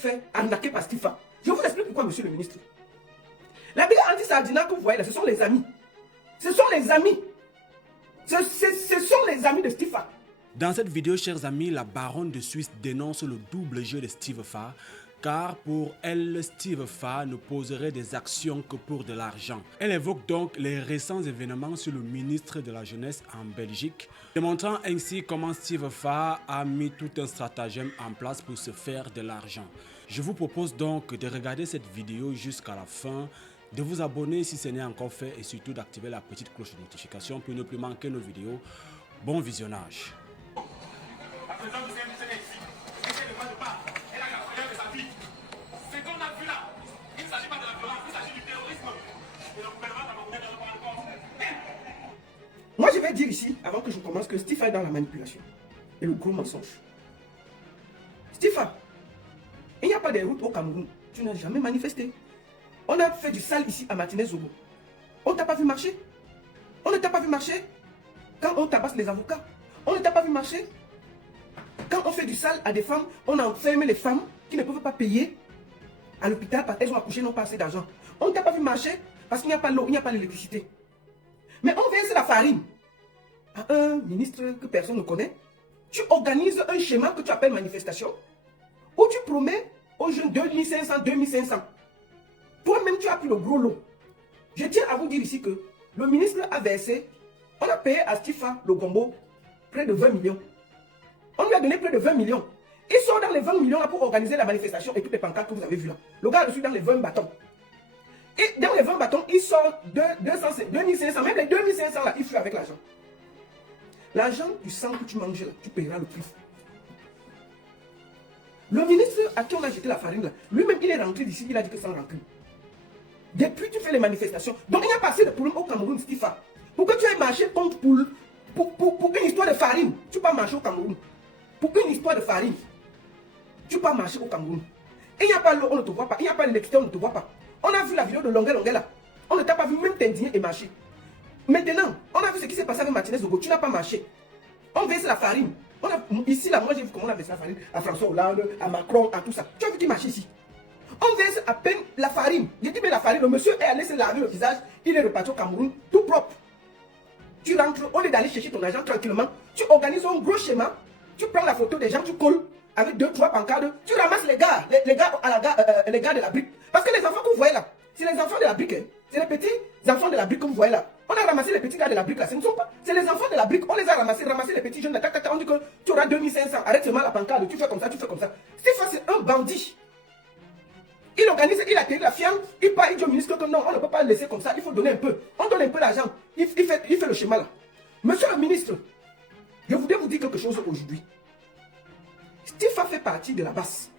fait arnaquer par Stifa. Je vous explique pourquoi, monsieur le ministre. La brigade anti-Sardina que vous voyez là, ce sont les amis. Ce sont les amis. Ce sont les amis de Stifa. Dans cette vidéo, chers amis, la baronne de Suisse dénonce le double jeu de Steve Fa, car pour elle, Steve Fa ne poserait des actions que pour de l'argent. Elle évoque donc les récents événements sur le ministre de la Jeunesse en Belgique, démontrant ainsi comment Steve Fa a mis tout un stratagème en place pour se faire de l'argent. Je vous propose donc de regarder cette vidéo jusqu'à la fin, de vous abonner si ce n'est encore fait et surtout d'activer la petite cloche de notification pour ne plus manquer nos vidéos. Bon visionnage. La présidente du CNC est ici. Elle ne demande pas. Elle a la prière de sa vie. Ce qu'on a vu là, il ne s'agit pas de la violence, il s'agit du terrorisme. Et le gouvernement camerounais ne le prend en compte. Moi, je vais dire ici, avant que je commence, que Stifa est dans la manipulation et le gros mensonge. Stifa, il n'y a pas de route au Cameroun. Tu n'as jamais manifesté. On a fait du sale ici à Martinez-Zogo. On ne t'a pas vu marcher. On ne t'a pas vu marcher quand on tabasse les avocats. On ne t'a pas vu marcher quand on fait du sale à des femmes. On enferme les femmes qui ne peuvent pas payer à l'hôpital parce qu'elles ont accouché, n'ont pas assez d'argent. On ne t'a pas vu marcher parce qu'il n'y a pas l'eau, il n'y a pas l'électricité. Mais on verse la farine à un ministre que personne ne connaît. Tu organises un schéma que tu appelles manifestation où tu promets aux jeunes 2500, 2500. Toi-même, tu as pris le gros lot. Je tiens à vous dire ici que le ministre a versé, on a payé à Stifa le gombo près de 20 millions. On lui a donné près de 20 millions. Il sort dans les 20 millions là pour organiser la manifestation et toutes les pancartes que vous avez vues là. Le gars a reçu dans les 20 bâtons. Et dans les 20 bâtons, il sort 2500, même les 2500 là, il fuit avec l'argent. L'argent du sang que tu manges là, tu payeras le prix. Le ministre à qui on a jeté la farine là, lui-même il est rentré d'ici, il a dit que sans rancune. Depuis tu fais les manifestations. Donc il n'y a pas assez de problème au Cameroun, Stifa. Pour que tu aies marché contre pour une histoire de farine, tu peux pas marcher au Cameroun. Pour une histoire de farine, tu peux pas marcher au Cameroun. Et il n'y a pas l'eau, on ne te voit pas. Il n'y a pas l'électricité, on ne te voit pas. On a vu la vidéo de Longuet là. On ne t'a pas vu même t'indigner et marcher. Maintenant, on a vu ce qui s'est passé avec Martinez-Zogo. Tu n'as pas marché. On verse la farine. Ici, là, moi j'ai vu comment on a versé la farine à François Hollande, à Macron, à tout ça. Tu as vu qui marche ici. On verse à peine la farine. J'ai dit, mais la farine, le monsieur est allé se laver le visage. Il est reparti au Cameroun, tout propre. Tu rentres, au lieu d'aller chercher ton argent tranquillement, tu organises un gros schéma. Tu prends la photo des gens, tu colles avec 2-3 pancartes. Tu ramasses les gars, les gars de la brique. Parce que les enfants que vous voyez là, c'est les enfants de la brique. Hein. C'est les petits enfants de la brique que vous voyez là. On a ramassé les petits gars de la brique là. Ce ne sont pas. C'est les enfants de la brique. On les a ramassés les petits jeunes là. On dit que tu auras 2500. Arrête seulement la pancarte. Tu fais comme ça, tu fais comme ça. Stéphane, c'est un bandit. Il organise, il atterrit la fiole, il part, il dit au ministre que non, on ne peut pas le laisser comme ça, il faut donner un peu. On donne un peu d'argent. Il fait le schéma là. Monsieur le ministre, je voudrais vous dire quelque chose aujourd'hui. Stifa fait partie de la base.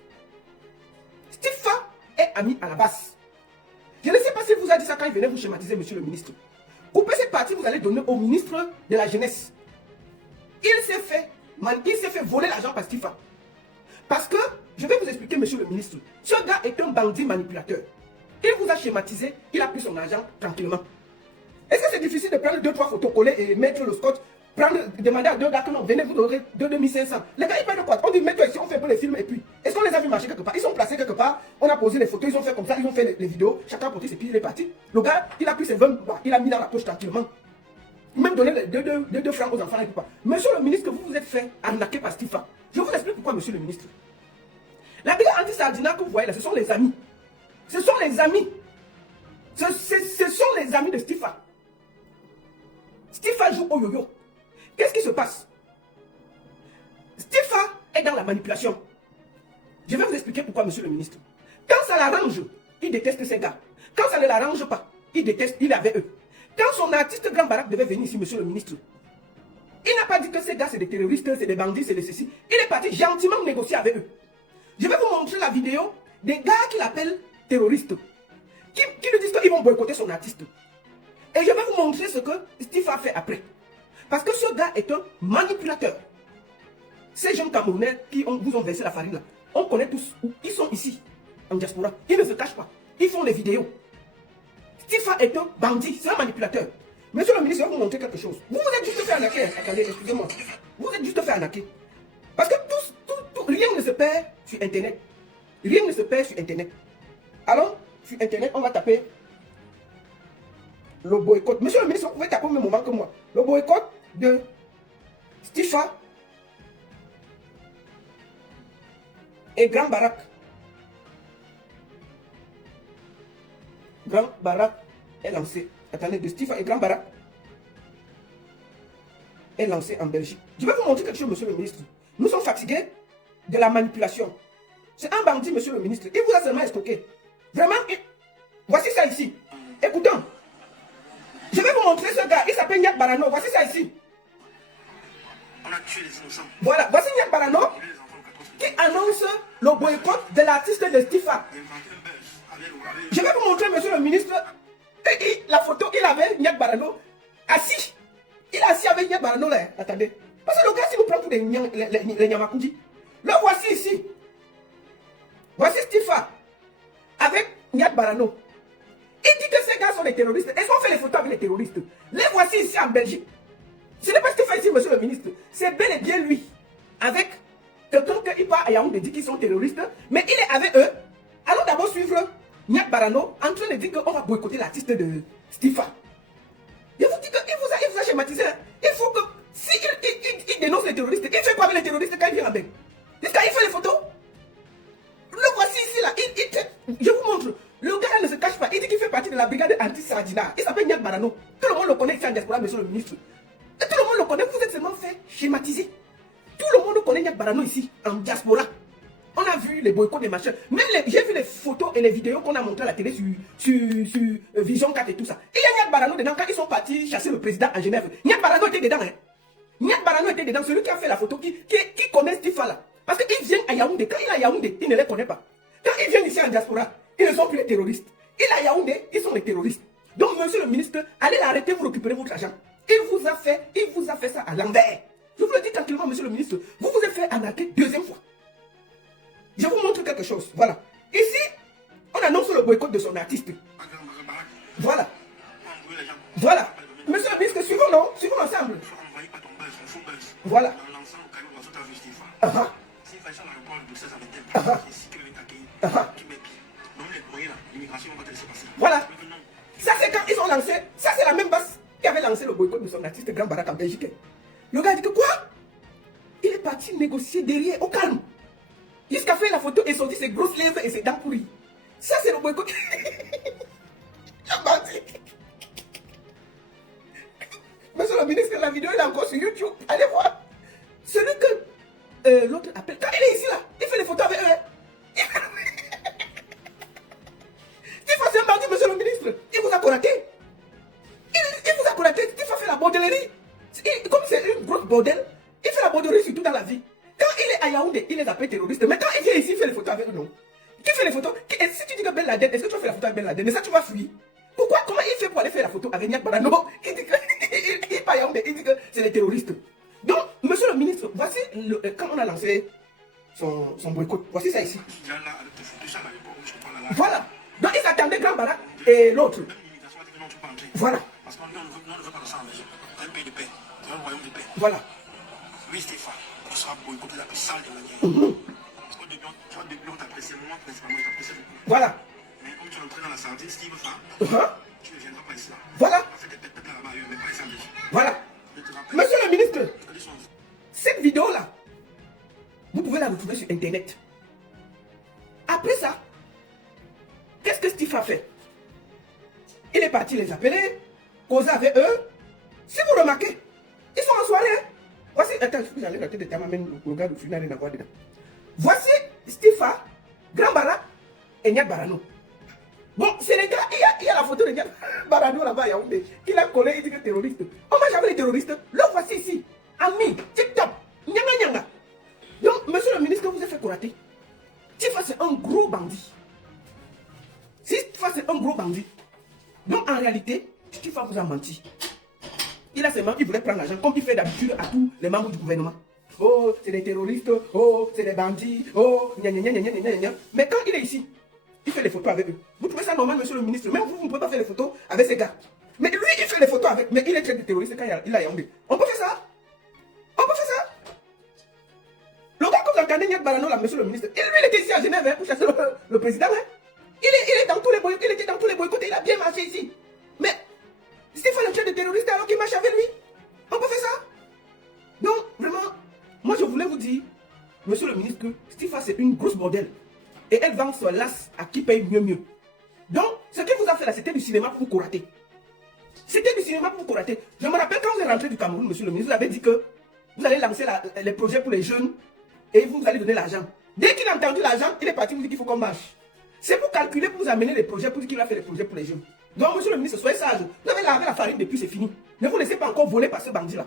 Stifa est ami à la base. Je ne sais pas s'il vous a dit ça quand il venait vous schématiser, monsieur le ministre. Coupez cette partie, vous allez donner au ministre de la Jeunesse. Il s'est fait voler l'argent par Stifa. Parce que, je vais vous expliquer, monsieur le ministre, ce gars est un bandit manipulateur. Il vous a schématisé, il a pris son argent tranquillement. Est-ce que c'est difficile de prendre 2-3 photos collées et mettre le scotch, demander à 2 gars que non, venez vous donner 2500. Les gars, ils prennent quoi? On dit, mets-toi ici, on fait un peu les films et puis, est-ce qu'on les a vu marcher quelque part? Ils sont placés quelque part, on a posé les photos, ils ont fait comme ça, ils ont fait les vidéos, chacun a porté ses pieds, il est parti. Le gars, il a pris ses 20, il a mis dans la poche tranquillement. Même donner les 2 francs aux enfants, il ne peut pas. Monsieur le ministre, vous vous êtes fait arnaquer par Stifa. Je vous explique pourquoi, monsieur le ministre. La brigade anti-Sardina que vous voyez là, ce sont les amis. Ce sont les amis. Ce sont les amis de Stifa. Stifa joue au yo-yo. Qu'est-ce qui se passe? Stifa est dans la manipulation. Je vais vous expliquer pourquoi, monsieur le ministre. Quand ça l'arrange, il déteste ces gars. Quand ça ne l'arrange pas, il déteste, il est avec eux. Quand son artiste Grand Barak devait venir ici, monsieur le ministre, il n'a pas dit que ces gars c'est des terroristes, c'est des bandits, c'est des ceci. Il est parti gentiment négocier avec eux. Je vais vous montrer la vidéo des gars qui l'appellent terroriste, qui lui disent qu'ils vont boycotter son artiste. Et je vais vous montrer ce que Steve a fait après. Parce que ce gars est un manipulateur. Ces jeunes Camerounais qui vous ont versé la farine là, on connaît tous où ils sont ici, en diaspora. Ils ne se cachent pas. Ils font des vidéos. Steve est un bandit, c'est un manipulateur. Monsieur le ministre, je vais vous montrer quelque chose. Vous vous êtes juste fait arnaquer. Attendez, excusez-moi. Vous êtes juste fait arnaquer. Parce que rien ne se perd sur Internet. Rien ne se perd sur Internet. Alors, sur Internet, on va taper le boycott. Monsieur le ministre, vous pouvez taper au même moment que moi. Le boycott de Stifa et Grand Barak. Grand Barak est lancé. Attendez, de Stifa et Grand Barak est lancé en Belgique. Je vais vous montrer quelque chose, monsieur le ministre. Nous sommes fatigués de la manipulation. C'est un bandit, monsieur le ministre. Il vous a seulement escroqué. Vraiment, voici ça ici. Écoutons. Je vais vous montrer ce gars. Il s'appelle Nyak Barano. Voici ça ici. On a tué les innocents. Voilà, voici Nyak Barano qui annonce le boycott de l'artiste de Stifa. Je vais vous montrer, monsieur le ministre, la photo, il avait Nyak Barano assis. Il est assis avec Nyak Barano là. Attendez. Parce que le gars, s'il nous prend pour les Nyamakoudi, le voici ici. Voici Stifa avec Nyak Barano. Il dit que ces gars sont des terroristes. Est-ce qu'on fait les photos avec les terroristes? Les voici ici en Belgique. Ce n'est pas Stifa ici, monsieur le ministre. C'est bel et bien lui. Avec quelqu'un qui part à Yaoundé dit qu'ils sont terroristes. Mais il est avec eux. Allons d'abord suivre Nyak Barano en train de dire qu'on va boycotter l'artiste de Stifa. Je vous dis qu'il vous a schématisé. Il faut que, si il dénonce les terroristes, il fait quoi avec les terroristes quand il vient en Belgique? Il fait les photos. Le voici ici là. Je vous montre. Le gars là ne se cache pas. Il dit qu'il fait partie de la brigade anti-Sardina. Il s'appelle Nyak Barano. Tout le monde le connaît ici en diaspora, monsieur le ministre. Et tout le monde le connaît. Vous êtes seulement fait schématiser. Tout le monde connaît Nyak Barano ici, en diaspora. On a vu les boycotts des machins. Même j'ai vu les photos et les vidéos qu'on a montrées à la télé sur Vision 4 et tout ça. Il y a Nyak Barano dedans quand ils sont partis chasser le président à Genève. Nyak Barano était dedans. Hein. Nyak Barano était dedans. Celui qui a fait la photo, qui connaît Stifa là. Parce qu'il vient à Yaoundé. Quand il est à Yaoundé, il ne les connaît pas. Quand ils viennent ici en diaspora, ils ne sont plus les terroristes. Il est à Yaoundé, ils sont les terroristes. Donc, monsieur le ministre, allez l'arrêter, vous récupérez votre argent. Il vous a fait ça à l'envers. Je vous le dis tranquillement, monsieur le ministre. Vous vous êtes fait arnaquer deuxième fois. Je vous montre quelque chose. Voilà. Ici, on annonce le boycott de son artiste. Voilà. Voilà. Monsieur le ministre, suivons, non? Suivons ensemble. Voilà. Voilà. Ça, c'est quand ils ont lancé. Ça, c'est la même base qui avait lancé le boycott de son artiste Grand Barak en Belgique. Le gars dit que quoi? Il est parti négocier derrière, au calme. Jusqu'à faire la photo et sortir ses grosses lèvres et ses dents pourries. Ça, c'est le boycott. Monsieur le ministre, la vidéo est encore sur YouTube. Allez voir. Celui que l'autre appelle. Quand il est ici, là, il fait les photos avec eux. Il faut un bandit, monsieur le ministre. Il vous a correcté. Il vous a correcté. Il faut faire la bordellerie. Comme c'est une grosse bordelle, il fait la bordellerie surtout dans la vie. Quand il est à Yaoundé, il les appelle terroristes. Mais quand il vient ici, il fait les photos avec eux, non. Qui fait les photos? Si tu dis que Ben Laden, est-ce que tu vas faire la photo avec Ben Laden? Mais ça, tu vas fuir. Pourquoi? Comment il fait pour aller faire la photo avec Nyak Barano? Il dit que, il est pas Yaoundé, il dit que c'est les terroristes. Donc, monsieur le ministre, voici quand on a lancé son boycott. Voici ça ici. Voilà. Donc, ils attendaient Grand Barak et l'autre. Voilà. Parce qu'on ne veut pas de ça en Belgique. C'est un pays de paix. C'est un royaume de paix. Voilà. Oui, Stéphane, on sera boycotté la plus sale de manière. Parce qu'au début, on t'appréciait, moi, principalement, je t'appréciais beaucoup. Voilà. Mais comme tu es entré dans la sardine, Steve, tu ne viendras pas ici. Voilà. On fait des pètes là-bas, mais pas ici en Belgique. Voilà. Je te rappelle. Monsieur le ministre, Je te dis son- cette vidéo-là, vous pouvez la retrouver sur Internet. Après ça, qu'est-ce que Steve a fait? Il est parti les appeler, causer avec eux. Si vous remarquez, ils sont en soirée. Hein? Voici, attends, je vais aller la tête de ta maman, le gars de final et dedans. Voici Stifa, Grand Barak et Nyak Barano. Bon, c'est les gars, il y a la photo de Nyak Barano là-bas, Yaoundé. Il a collé, il dit que terroriste. On va jamais les terroristes. Le voici ici. Ami, tip-top, nyanga nyanga. Donc, monsieur le ministre, vous avez fait courater. Stifa, c'est un gros bandit. Stifa, c'est un gros bandit. Donc, en réalité, Stifa vous a menti. Il a seulement, il voulait prendre l'argent comme il fait d'habitude à tous les membres du gouvernement. Oh, c'est des terroristes, oh, c'est des bandits, oh, gna gna gna gna gna gna. Mais quand il est ici, il fait les photos avec eux. Vous trouvez ça normal, monsieur le ministre? Même vous ne pouvez pas faire les photos avec ces gars. Mais lui, il fait les photos avec, mais il est très de terroriste quand il a Yaoundé. On peut faire ça? On peut faire ça? Le gars que vous Makane Niak Barano, là, monsieur le ministre, lui, il était ici à Genève hein, pour chasser le président. Hein. Il est dans tous les boycotts, il était dans tous les boycotts, il a bien marché ici. Mais Stéphane est un de terroriste alors qu'il marche avec lui. On peut faire ça? Donc, vraiment, moi je voulais vous dire, monsieur le ministre, que Stéphane c'est une grosse bordel. Et elle vend son las à qui paye mieux. Donc, ce qu'il vous a fait là, c'était du cinéma pour Koraté. C'était du cinéma pour Koraté. Je me rappelle quand vous êtes rentré du Cameroun, monsieur le ministre, vous avez dit que vous allez lancer les projets pour les jeunes et vous allez donner l'argent. Dès qu'il a entendu l'argent, il est parti vous dire qu'il faut qu'on marche. C'est pour calculer, pour vous amener les projets, pour dire qu'il va faire les projets pour les jeunes. Donc, monsieur le ministre, soyez sage. Vous avez lavé la farine depuis, c'est fini. Ne vous laissez pas encore voler par ce bandit-là.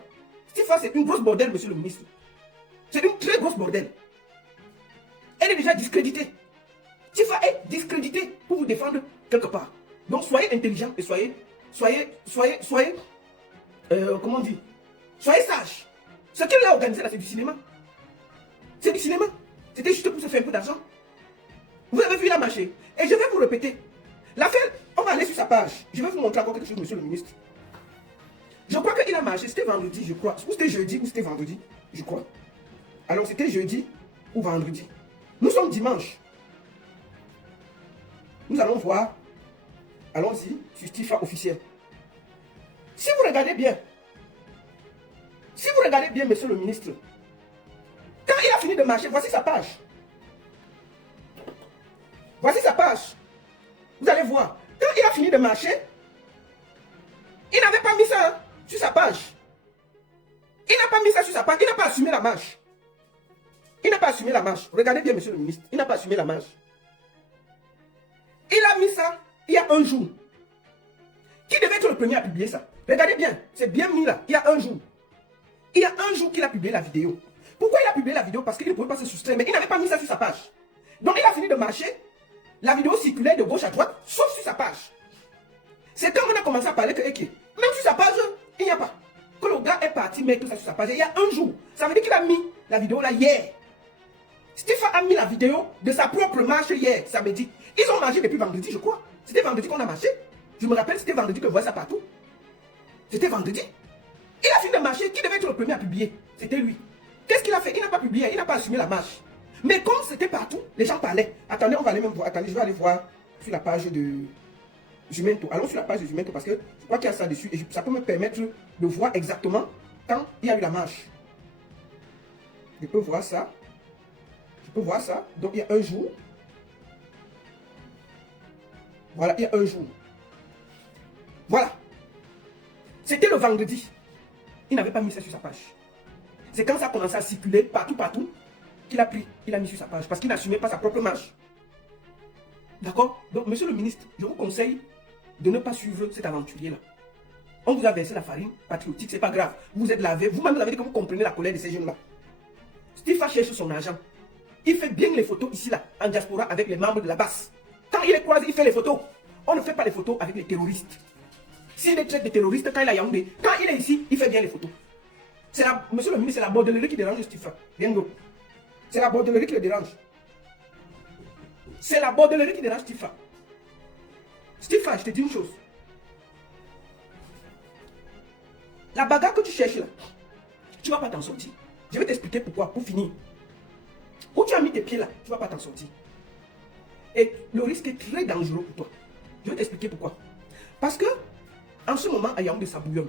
Stéphane, c'est une grosse bordel, monsieur le ministre. C'est une très grosse bordel. Elle est déjà discréditée. Stéphane est discrédité pour vous défendre quelque part. Donc, soyez intelligent et comment on dit? Soyez sage. Ce qu'elle a organisé là, c'est du cinéma. C'est du cinéma. C'était juste pour se faire un peu d'argent. Vous avez vu, il a marché. Et je vais vous répéter. L'affaire, on va aller sur sa page. Je vais vous montrer encore quelque chose, monsieur le ministre. Je crois qu'il a marché. C'était vendredi, je crois. Ou c'était jeudi, ou c'était vendredi, je crois. Alors, c'était jeudi ou vendredi. Nous sommes dimanche. Nous allons voir. Allons-y sur Stéphane officiel. Si vous regardez bien, monsieur le ministre, quand il a fini de marcher, voici sa page. Voici sa page. Vous allez voir. Quand il a fini de marcher, il n'avait pas mis ça sur sa page. Il n'a pas mis ça sur sa page. Il n'a pas assumé la marche. Il n'a pas assumé la marche. Regardez bien, monsieur le ministre. Il n'a pas assumé la marche. Il a mis ça il y a un jour. Qui devait être le premier à publier ça? Regardez bien. C'est bien mis là. Il y a un jour. Il y a un jour qu'il a publié la vidéo. Pourquoi il a publié la vidéo? Parce qu'il ne pouvait pas se soustraire. Mais il n'avait pas mis ça sur sa page. Donc il a fini de marcher. La vidéo circulait de gauche à droite, sauf sur sa page. C'est quand on a commencé à parler que, même sur sa page, il n'y a pas. Que le gars est parti mettre tout ça sur sa page. Il y a un jour. Ça veut dire qu'il a mis la vidéo là hier. Stéphane a mis la vidéo de sa propre marche hier, samedi. Ils ont marché depuis vendredi, je crois. C'était vendredi qu'on a marché. Je me rappelle, c'était vendredi que je voyais ça partout. C'était vendredi. Il a fini de marcher. Qui devait être le premier à publier? C'était lui. Qu'est-ce qu'il a fait? Il n'a pas publié, il n'a pas assumé la marche. Mais comme c'était partout, les gens parlaient. Attendez, on va aller même voir. Attendez, je vais aller voir sur la page de Jumento. Allons sur la page de Jumento parce que je crois qu'il y a ça dessus. Et ça peut me permettre de voir exactement quand il y a eu la marche. Je peux voir ça. Je peux voir ça. Donc il y a un jour. Voilà, il y a un jour. Voilà. C'était le vendredi. Il n'avait pas mis ça sur sa page. C'est quand ça a commencé à circuler partout, qu'il a pris, il a mis sur sa page. Parce qu'il n'assumait pas sa propre marche. D'accord? Donc, monsieur le ministre, je vous conseille de ne pas suivre cet aventurier-là. On vous a versé la farine patriotique, c'est pas grave. Vous êtes lavé, vous-même vous avez dit que vous comprenez la colère de ces jeunes-là. Stéphane cherche son argent. Il fait bien les photos ici, là, en diaspora, avec les membres de la base. Quand il est croisé, il fait les photos. On ne fait pas les photos avec les terroristes. S'il est traite de terroriste, quand il est à Yaoundé, quand il est ici, il fait bien les photos. Monsieur le ministre, c'est la bordellerie qui dérange Stéphane. Bien d'autre. C'est la bordellerie qui le dérange. C'est la bordellerie qui dérange Stéphane. Stéphane, je te dis une chose. La bagarre que tu cherches là, tu ne vas pas t'en sortir. Je vais t'expliquer pourquoi, pour finir. Où tu as mis tes pieds là, tu ne vas pas t'en sortir. Et le risque est très dangereux pour toi. Je vais t'expliquer pourquoi. Parce que, en ce moment, à Yaoundé, ça bouillonne.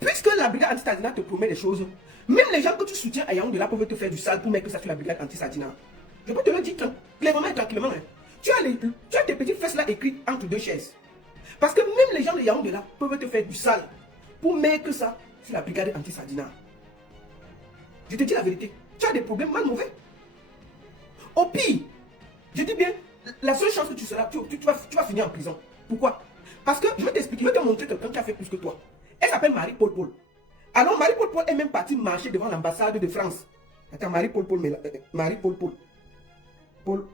Puisque la brigade anti-Sadina te promet des choses, même les gens que tu soutiens à Yaoundé là peuvent te faire du sale pour mettre que ça sur la brigade anti-Sadina. Je peux te le dire clairement et tranquillement. Hein. Tu as tes petites fesses là écrites entre deux chaises. Parce que même les gens de Yaoundé là peuvent te faire du sale pour mettre ça sur la brigade anti-Sadina. Je te dis la vérité. Tu as des problèmes mal mauvais. Au pire, je dis bien, la seule chance que tu seras, tu vas finir en prison. Pourquoi? Parce que je vais t'expliquer, je vais te montrer quelqu'un qui a fait plus que toi. Elle s'appelle Marie-Paul Paul. Alors Marie-Paul Paul est même partie marcher devant l'ambassade de France. Attends, Marie-Paul Paul, Marie-Paul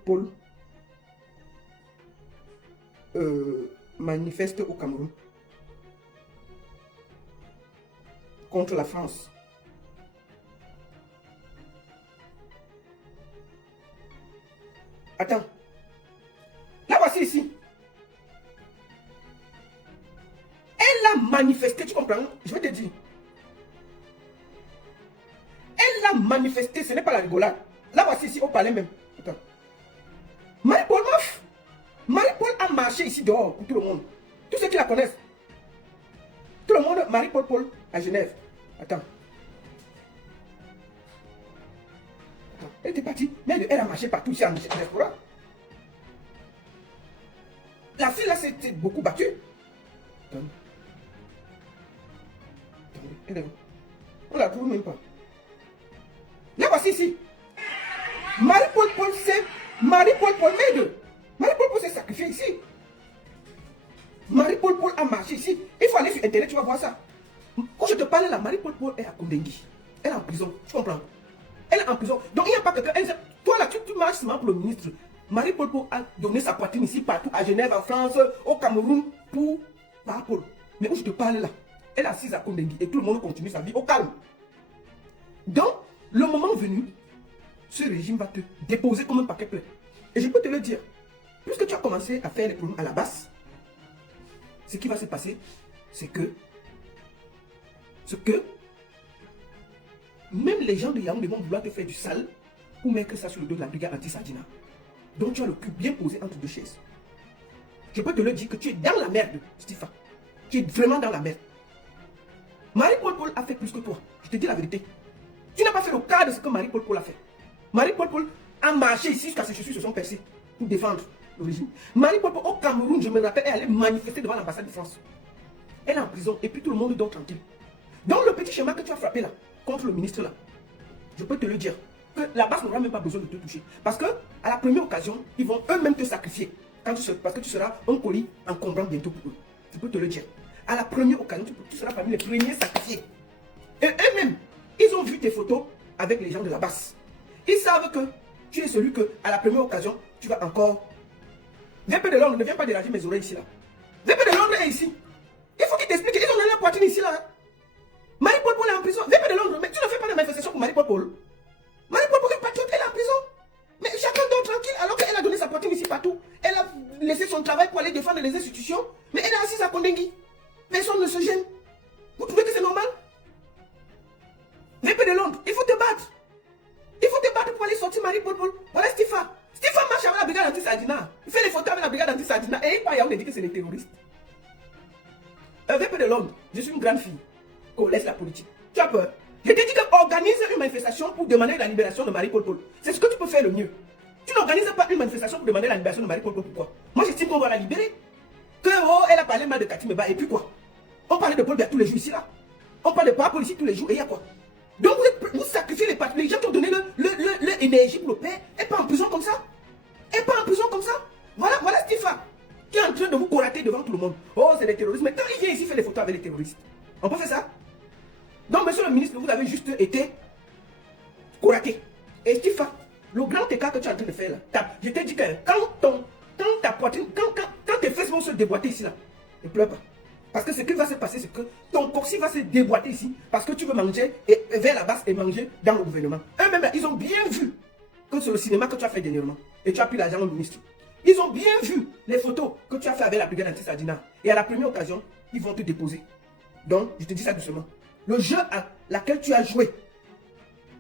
Paul. Manifeste au Cameroun. Contre la France. Attends. La voici ici. Elle a manifesté, tu comprends? Je vais te dire. Elle a manifesté, ce n'est pas la rigolade. Là, voici ici, au palais même. Attends. Marie-Paul Moff. Marie-Paul a marché ici dehors pour tout le monde. Tous ceux qui la connaissent. Tout le monde, Marie-Paul Paul à Genève. Attends. Attends. Elle était partie, mais elle a marché partout ici en diaspora. La fille là s'est beaucoup battue. Attends. Attendez, elle est où? On la trouve même pas. Là, voici ici. Marie-Paul Paul, c'est Marie-Paul Paul Maide. Marie-Paul Paul s'est sacrifié ici. Marie-Paul Paul a marché ici. Il faut aller sur internet, tu vas voir ça. Quand je te parle là, Marie-Paul Paul est à Kondengui. Elle est en prison, tu comprends? Elle est en prison. Donc il n'y a pas quelqu'un. Toi là, tu marches seulement pour le ministre. Marie-Paul Paul a donné sa poitrine ici, partout, à Genève, en France, au Cameroun, pour Marie-Paul. Mais où je te parle là, elle est assise à Kondengui et tout le monde continue sa vie au calme. Donc, le moment venu, ce régime va te déposer comme un paquet plein. Et je peux te le dire, puisque tu as commencé à faire les problèmes à la base, ce qui va se passer, c'est que même les gens de Yaoundé vont vouloir te faire du sale pour mettre ça sur le dos de la brigade anti-Sadina. Donc tu as le cul bien posé entre deux chaises. Je peux te le dire que tu es dans la merde, Stifa. Tu es vraiment dans la merde. Marie-Paul Paul a fait plus que toi. Je te dis la vérité. Tu n'as pas fait le cas de ce que Marie-Paul Paul a fait. Marie-Paul Paul a marché ici jusqu'à ce que ses chaussures se sont percées pour défendre le régime. Marie-Paul Paul au Cameroun, je me rappelle, elle allait manifester devant l'ambassade de France. Elle est en prison et puis tout le monde dort tranquille. Donc le petit schéma que tu as frappé là, contre le ministre là, je peux te le dire, que la base n'aura même pas besoin de te toucher. Parce que à la première occasion, ils vont eux-mêmes te sacrifier. Parce que tu seras un colis encombrant bientôt pour eux. Je peux te le dire. À la première occasion, tu seras parmi les premiers sacrifiés. Et eux-mêmes, ils ont vu tes photos avec les gens de la base. Ils savent que tu es celui que, à la première occasion, tu vas encore... VP de Londres, ne viens pas déranger mes oreilles ici là. VP de Londres est ici. Il faut qu'il t'explique, ils ont donné la poitrine ici là. Marie-Paul Paul est en prison. VP de Londres, mais tu ne fais pas de manifestation pour Marie-Paul Paul. Marie-Paul Paul est patriote, elle est en prison. Mais chacun dort tranquille alors qu'elle a donné sa poitrine ici partout. Elle a laissé son travail pour aller défendre les institutions. Mais elle est assise à Kondengui. Personne ne se gêne. Vous trouvez que c'est normal? VP de Londres, il faut te battre. Il faut te battre pour aller sortir Marie-Paul Paul. Voilà Stifa. Stifa marche avec la brigade anti-Sadina. Il fait les photos avec la brigade anti-Sadina. Et il part et dit que c'est des terroristes. VP de Londres, je suis une grande fille. Qu'on laisse la politique. Tu as peur? Je t'ai dit qu'organise une manifestation pour demander la libération de Marie-Paul Paul. C'est ce que tu peux faire le mieux. Tu n'organises pas une manifestation pour demander la libération de Marie-Paul Paul. Pourquoi? Moi j'estime qu'on va la libérer. Que elle a parlé mal de Katimeba et puis quoi? On parle de Paul Biya tous les jours ici là. On parle de Paul ici tous les jours et il y a quoi? Donc vous sacrifiez les gens qui ont donné leur énergie pour le père et pas en prison comme ça. Et pas en prison comme ça. Voilà Stifa qui est en train de vous corater devant tout le monde. Oh c'est des terroristes. Mais quand il vient ici faire des photos avec les terroristes, on peut faire ça? Donc monsieur le ministre, vous avez juste été coraté. Et Stifa, le grand écart que tu es en train de faire là, je t'ai dit que quand ta poitrine, quand tes fesses vont se déboîter ici là, ne pleure pas. Parce que ce qui va se passer, c'est que ton corset va se déboîter ici. Parce que tu veux manger et vers la base et manger dans le gouvernement. Eux-mêmes, ils ont bien vu que c'est le cinéma que tu as fait dernièrement. Et tu as pris l'argent au ministre. Ils ont bien vu les photos que tu as fait avec la brigade anti-Sadina. Et à la première occasion, ils vont te déposer. Donc, je te dis ça doucement. Le jeu à laquelle tu as joué,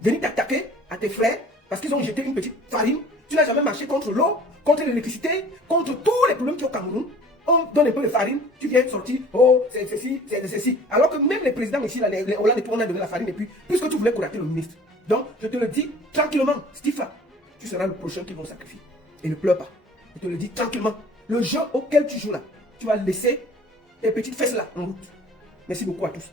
venir t'attaquer à tes frères, parce qu'ils ont jeté une petite farine. Tu n'as jamais marché contre l'eau, contre l'électricité, contre tous les problèmes qu'il y a au Cameroun. On donne un peu de farine, tu viens sortir, oh, c'est ceci, c'est ceci. Alors que même les présidents ici, là, les Hollande et tout, on a donné la farine et puis, puisque tu voulais courater le ministre. Donc, je te le dis tranquillement, Stifa, tu seras le prochain qu'ils vont sacrifier. Et ne pleure pas. Je te le dis tranquillement. Le jeu auquel tu joues là, tu vas laisser tes petites fesses là en route. Merci beaucoup à tous.